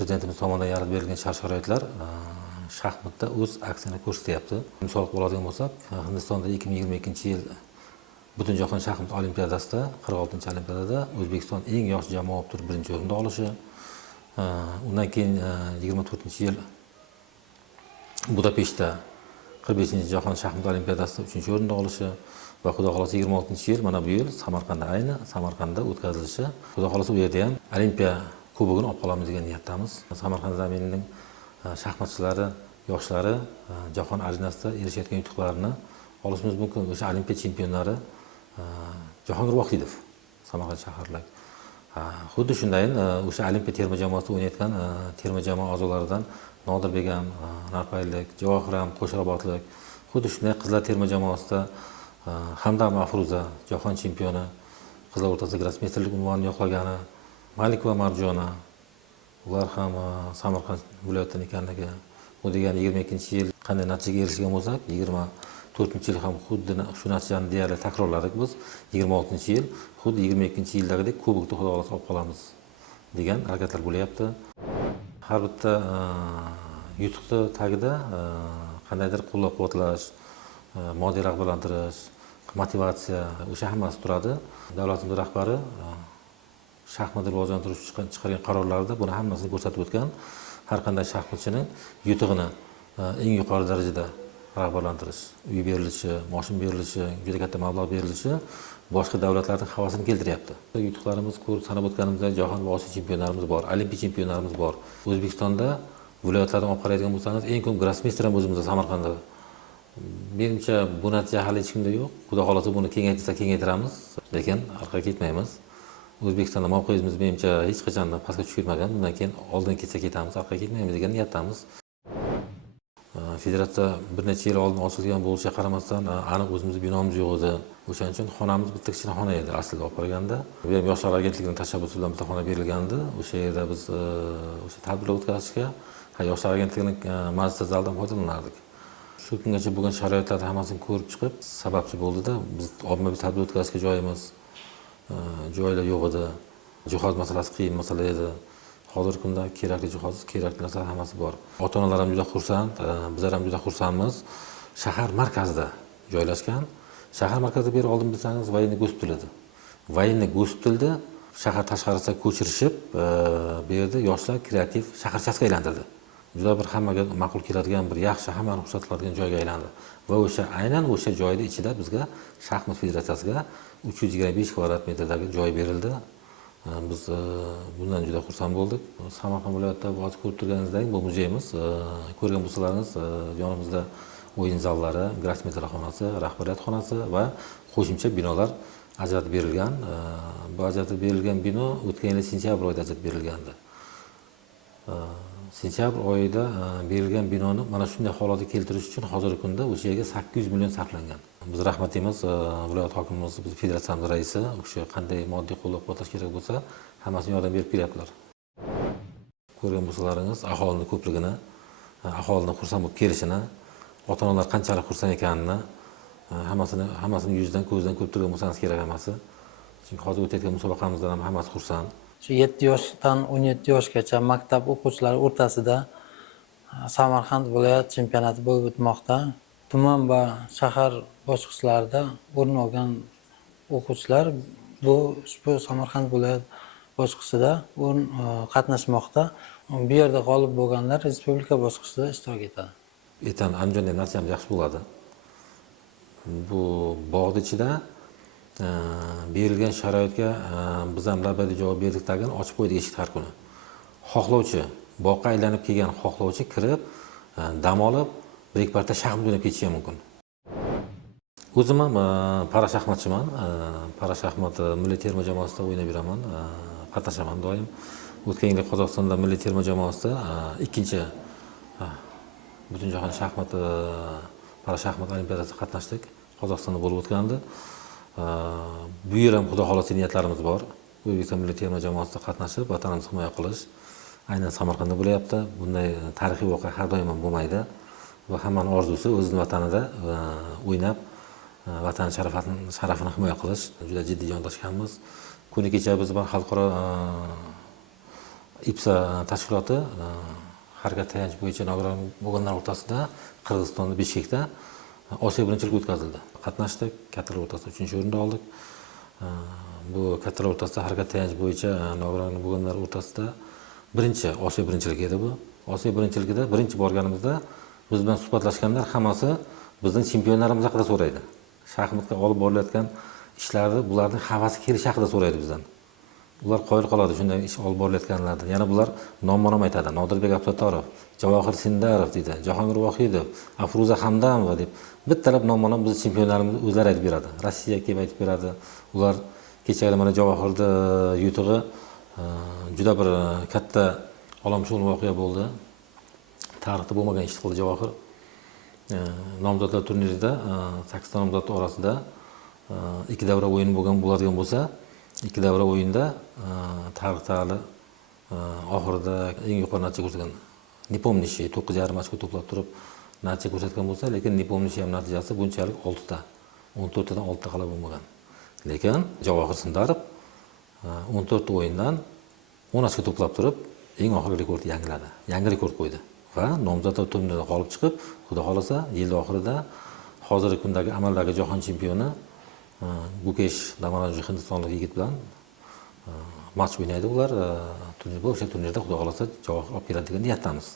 Prezidentimiz tomonidan yaratib berilgan shart-sharoitlar shaxmatda o'z aksini ko'rsatyapti. Misol oladigan bo'lsak, Hindistonda 2022-yil Butunjahon shaxmat olimpiadasida 46-olimpiadada O'zbekiston eng yosh jamoa bo'lib turib birinchi o'rinda olishi, undan keyin 24-yil Budapeshtda 45-jahon shaxmat olimpiadasida 3-o'rinda olishi va xudo xolasa 26-yil mana bu yil Samarqandda o'tkazilishi. Xudo xolasa u yerda ham Olimpiya kubogini olib qolamiz degan niyatdamiz. Samarqand zaminining shaxmatchilari, yoshlari jahon arenasida erishayotgan yutuqlarni olishimiz mumkin. O'sha Olimpiya chempionlari Jahongir Vohidov, Samarqand shaharlik. Xuddi shundayin o'sha Olimpiya terma jamoasida o'ynayotgan terma jamoa a'zolaridan Nodirbegam, Narpaylik, Javohiram, Qo'shrabotlik, xuddi shunday qizlar terma jamoasida Hamdam Afruza, jahon chempioni, qizlar o'rtasida grossmeysterlik unvonini yo'qlagani, Malik va Marjona, ular ham Samarqand viloyatidan ekanligi, bu degani 22-yil qanday natijaga erishgan bo'lsak, 24-yil ham xuddi shu natijani deyarli takrorladik biz. 26-yil xuddi 22-yildagidek kubokni xudo xolasa olib qolamiz degan harakatlar bo'lyapti. Har bitta yutuqni tagida qandaydir qo'llab-quvvatlash, moddiy rag'batlantirish, motivatsiya, o'sha hammasi turadi. Davlatimiz rahbari shaxmatni rivojlantirish chiqargan qarorlarida buni hammasini ko'rsatib o'tgan. Har qanday shaxmatchining yutug'ini eng yuqori darajada rag'batlantirish, uy berilishi, mashin berilishi, juda katta mablag' berilishi boshqa davlatlarning havasini keltiryapti. Yutuqlarimiz ko'rib sanab o'tganimizda jahon va Osiyo chempionlarimiz bor, olimpiya chempionlarimiz bor. O'zbekistonda viloyatlardan olib qaraydigan bo'lsangiz, eng ko'p grossmeyster ham o'zimizda Samarqandda. Menimcha bu natija hali hech kimda yo'q. Xudo xolasa buni kengaytirsa kengaytiramiz, lekin orqaga ketmaymiz. O'zbekistonda mavqeyimiz menimcha hech qachon pastga tushib ketmagan. Bundan keyin oldin ketsa ketamiz, orqaga ketmaymiz degan niyatdamiz. Federatsiya bir necha yil oldin ochilgan bo'lishiga qaramasdan aniq o'zimizning binomiz yo'q edi. O'shaning uchun xonamiz bitta kichkina xona edi aslida olib qaraganda. Bu ham Yoshlar agentligining tashabbusi bilan bitta xona berilgandi. O'sha yerda biz o'sha tadbirlar o'tkazishga Yoshlar agentligining majlis zalidan foydalanardik. Shu kungacha bo'lgan sharoitlarni hammasini ko'rib chiqib, sababchi bo'ldi-da, biz ommaviy tadbir o'tkazishga joylar yo'q edi. Jihoz masalasi qiyin masala edi. Hozirgi kunda kerakli jihoz, kerakli narsalar hammasi bor. Ota-onalar ham juda xursand, bizlar ham juda xursandmiz. Shahar markazida joylashgan. Shahar markazida beri oldin bilsangiz voyenniy gospital edi. Voyenniy gospitalda shahar tashqarisiga ko'chirishib, bu yerda yoshlar kreativ shaharchasiga aylantirdi. Juda bir hammaga ma'qul keladigan, bir yaxshi, hammani xursand qiladigan joyga aylandi. Va aynan o'sha joyning ichida bizga shaxmat federatsiyasiga 325 kvadrat metrdagi joy berildi. Biz bundan juda xursand bo'ldik. Samarqand viloyatida hozir ko'rib turganingizdek, bu muzeyimiz, ko'rgan bo'lsalaringiz, yonimizda o'yin zallari, grossmeyster xonasi, rahbariyat xonasi va qo'shimcha binolar ajratib berilgan. Bu ajratib berilgan bino o'tgan yil sentyabr oyida ajratib berilgandi. Sentyabr oyida berilgan binoni mana shunday holatga keltirish uchun hozirgi kunda o'sha yerga 800 million sarflangan. Biz rahmatimiz viloyat hokimimiz, biz federatsiyamiz raisi, o'sha qanday moddiy qo'llab-quvvatlash kerak bo'lsa, hammasini yordam berib kelyaptilar. Ko'rgan bo'lsalaringiz, aholining ko'pligini, aholining xursand bo'lib kelishini, ota-onalar qanchalik xursand ekanini, hammasini yuzidan, ko'zidan ko'rib turgan bo'lsangiz kerak hammasi. Chunki hozir o'tayotgan musobaqamizdan ham hammasi xursand. Shu 7 yoshdan 17 yoshgacha maktab o'quvchilari o'rtasida Samarqand viloyat chempionati bo'lib o'tmoqda. Tuman va shahar bosqichlarida o'rin olgan o'quvchilar ushbu Samarqand viloyat bosqichida qatnashmoqda. Bu yerda g'olib bo'lganlar respublika bosqichida ishtirok etadi. Aytan Andijonda natijamiz yaxshi bo'ladi. Bu bog'ning ichida berilgan sharoitga biz ham labbayli javob berdik degan ochib qo'ydik eshik har kuni. Xohlovchi, bog'ga aylanib kelgan xohlovchi kirib, dam olib, bir ikki marta shaxmat o'ynab ketishi ham mumkin. O'zim ham para shaxmatchiman. Para shaxmat milliy terma jamoasida o'ynab yuraman, qatnashaman doim. O'tgan yil Qozog'istonda milliy terma jamoasida ikkinchi Butunjahon shaxmat para shaxmat olimpiadasida qatnashdik. Qozog'istonda bo'lib o'tgandi. Bu yil ham xudo xolasa niyatlarimiz bor. O'zbekiston milliy terma jamoasida qatnashib, vatanimizni himoya qilish aynan Samarqandda bo'lyapti. Bunday tarixiy voqea har doim ham bo'lmaydi va hammaning orzusi o'zining vatanida o'ynab, vatan sharafini himoya qilish. Juda jiddiy yondashganmiz. Kuni kecha biz xalqaro IPSA tashkiloti harakat tayanch bo'yicha nogiron bo'lganlar o'rtasida Qirg'izistonda Bishkekda Osiyo birinchiligi o'tkazildi. Qatnashdik, kattalar o'rtasida 3-o'rinni oldik. Bu kattalar o'rtasida harakat tayanch bo'yicha nogiron bo'lganlar o'rtasida birinchi Osiyo birinchiligi edi bu. Osiyo birinchiligida birinchi borganimizda biz bilan suhbatlashganlar hammasi bizning chempionlarimiz haqida so'raydi. Shaxmatga olib borilayotgan ishlarni, bularning havasi kelishi haqida so'raydi bizdan. Ular qoyil qoladi shunday ish olib borilayotganlardan. Yana bular nom-nom aytadi. Nodirbek Abdullatorov, Javohir Sindarov deydi, Jahongir Vohidov, Afruza Hamdamova deb bittalab nom-nom biz chempionlarimiz o'zlari aytib beradi. Rossiya kelib aytib beradi. Ular kechagina mana Javohirda yutug'i juda bir katta olamshumul voqea bo'ldi. Tarixda bo'lmagan ish qildi Javohir. Nomzodlar turnirida 8 ta nomzod orasida 2 davra o'yin bo'ladigan bo'lsa, 2 davra o'yinda tarixda hali oxirida eng yuqori natija ko'rsatgan Nepomnishi 9,5 ochko to'plab turib natija ko'rsatgan bo'lsa, lekin Nepomnishi ham natijasi bunchalik 6 ta, 14 tadan 6 ta g'alaba bo'lmagan. Lekin Javohir Sindarov 14 ta o'yindan 10 ochko to'plab turib eng oxirgi rekordni yangiladi. Yangi rekord qo'ydi va nomzodlar turnirida g'olib chiqib, xudo xolasa yil oxirida hozirgi kundagi amaldagi jahon chempioni Gukesh Damoranju hindistonlik yigit bilan match o'ynaydi ular. O'sha turnirda xudo xolasa javob olib keladi degan niyatdamiz.